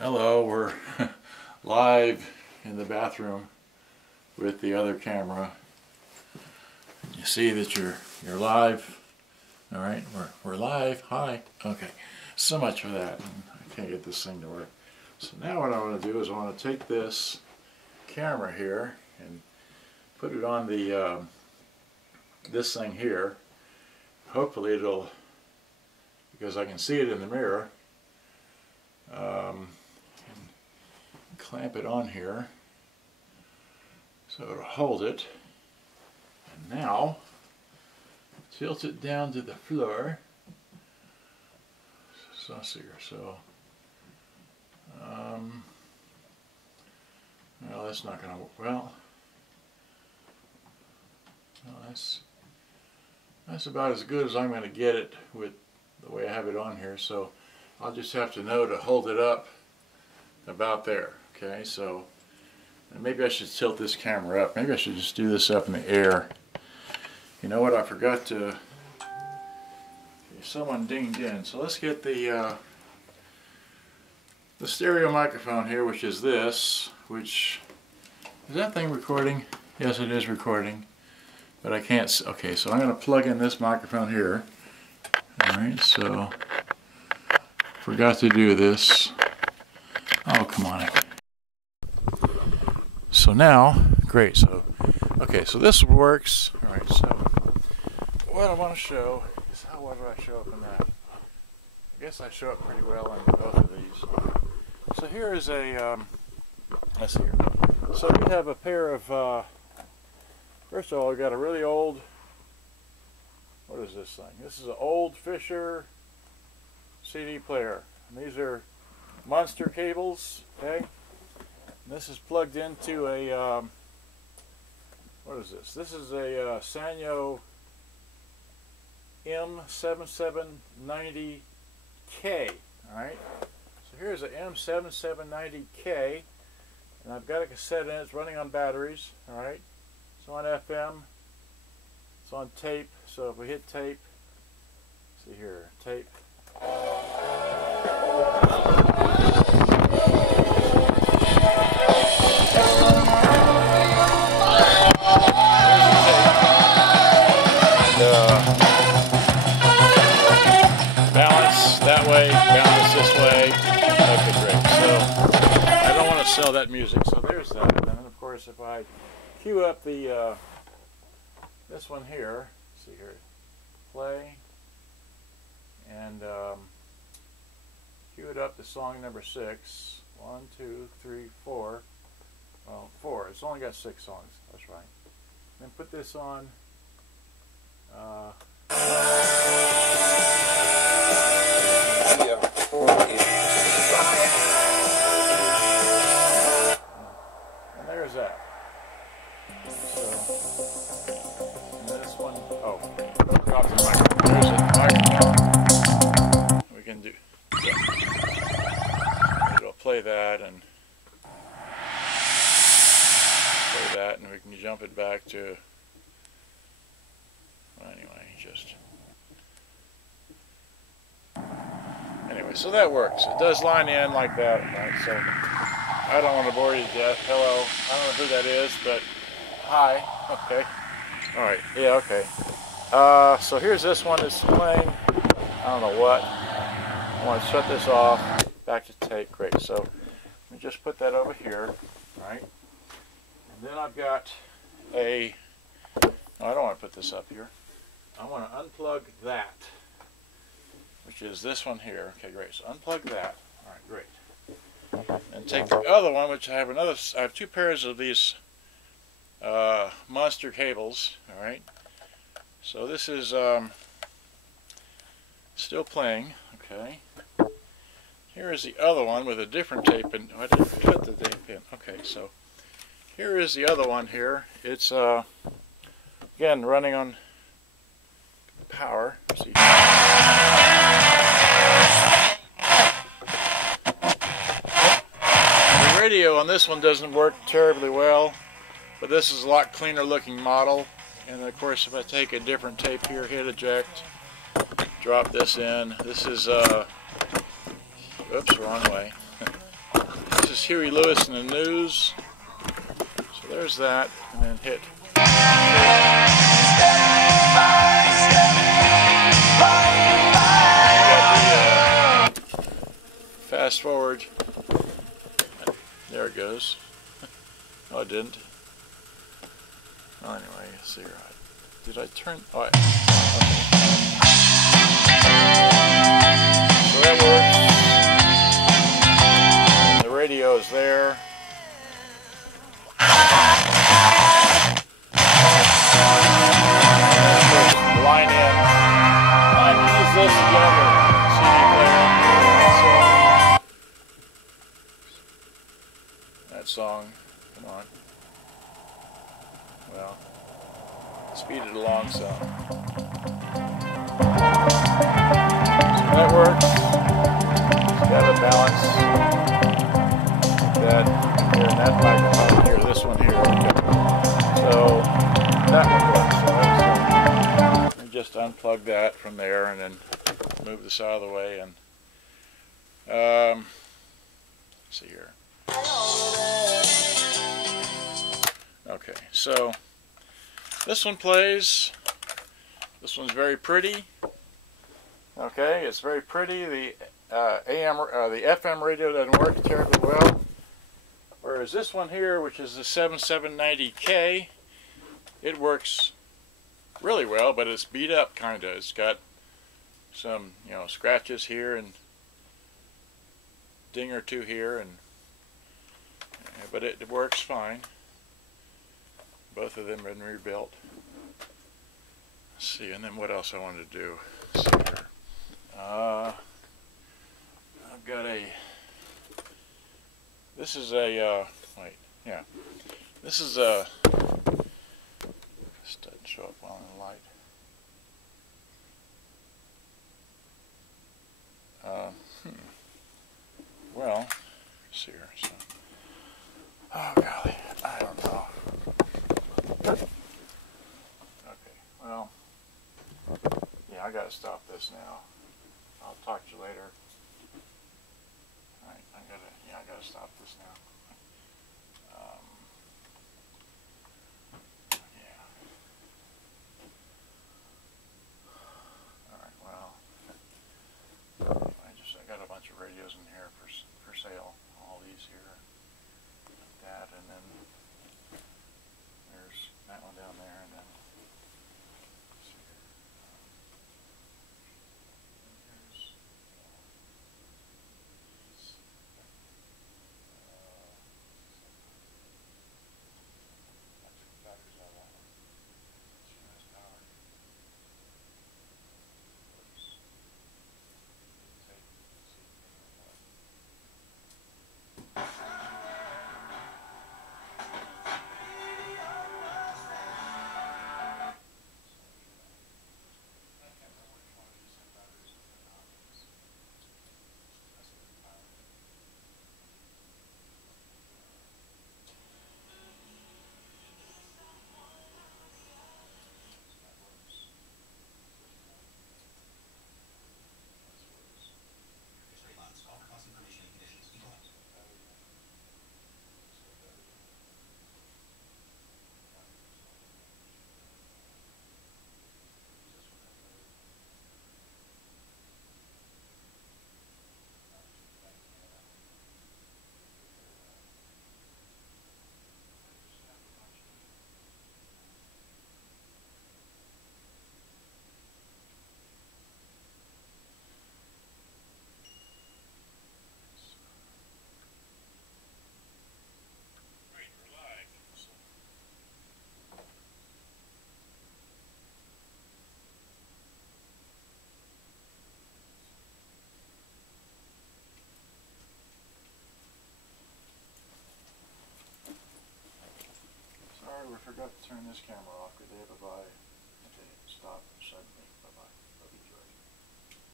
Hello, we're live in the bathroom with the other camera. You see that you're live. All right, we're live. Hi. Okay, so much for that. I can't get this thing to work. So now what I want to do is I want to take this camera here and put it on the this thing here. Hopefully it'll, because I can see it in the mirror. Clamp it on here so it'll hold it, and now tilt it down to the floor. Saucier. So well, that's not gonna work. Well, that's about as good as I'm going to get it with the way I have it on here, so I'll just have to know to hold it up about there. Okay, so maybe I should tilt this camera up. Maybe I should just do this up in the air. You know what, I forgot to, someone dinged in. So let's get the stereo microphone here, which is this, which, is that thing recording? Yes, it is recording, but I can't, okay, so I'm going to plug in this microphone here. Alright, so, forgot to do this. Oh, come on. So now, great, so, okay, so this works. Alright, so, what I want to show is how well do I show up in that? I guess I show up pretty well in both of these. So here is a, let's see here. So we have a pair of, first of all, we've got a really old, what is this thing? This is an old Fisher CD player. And these are monster cables, okay? And this is plugged into a, what is this? This is a Sanyo M7790K, alright? So here's a M7790K, and I've got a cassette in it. It's running on batteries, alright? It's on FM, it's on tape, so if we hit tape, see here, tape. Balance that way, balance this way. Okay, great. So I don't want to sell that music, so there's that. And then of course if I cue up the this one here, see here, play, and cue it up to song number 6. 1, 2, 3, 4. Well, 4. It's only got 6 songs. That's right. Then put this on. And there's that. So, and this one, oh, drop the microphone. There's a microphone. We can do, yeah. It'll play that and play that, and we can jump it back to, well, anyway, just. Anyway, so that works. It does line in like that, right? So I don't want to bore you to death. Hello, I don't know who that is, but hi. Okay. All right. Yeah. Okay. So here's this one that's playing. I don't know what. I want to shut this off. Back to tape. Great. So let me just put that over here, right? And then I've got a. No, I don't want to put this up here. I want to unplug that, which is this one here. Okay, great. So unplug that. All right, great. And take the other one, which I have 2 pairs of these monster cables. All right. So this is still playing. Okay. Here is the other one with a different tape, and I didn't put the tape in. Okay, so here is the other one here. It's again running on power. Let's see. The radio on this one doesn't work terribly well, but this is a lot cleaner looking model. And of course, if I take a different tape here, hit eject, drop this in. This is oops, wrong way. This is Huey Lewis in the News. So there's that, and then hit. Fast forward. There it goes. Oh, it didn't. Oh, anyway, let's see. Did I turn? Oh, okay. So that works. The radio is there. Line in. I use this again. CD player. That song. Come on. Well, speed it along some. So that works. It's got a balance. That here and that microphone here. This one here. Okay. So that one works. So that's, let me just unplug that from there and then move this out of the way and let's see here. Okay, so this one plays. This one's very pretty. Okay, it's very pretty. The the FM radio doesn't work terribly well. Whereas this one here, which is the 7790K, it works really well, but it's beat up kind of. It's got some, you know, scratches here and ding or two here, and but it works fine. Both of them have been rebuilt. Let's see, and then what else I wanted to do? Let's see here. I've got a. This is a. Wait, yeah. This is a. This doesn't show up well in the light. Well, let's see here. So, oh golly, I don't know. Okay, well, yeah, I gotta stop this now. I'll talk to you later. Alright, I gotta stop this now. Yeah. Alright, well, I got a bunch of radios in here for sale. All these here, that, and then there's that one down there, and then let's see here. Here's these. Batteries all on them. She has power. I forgot to turn this camera off. Could they ever buy? They stopped suddenly.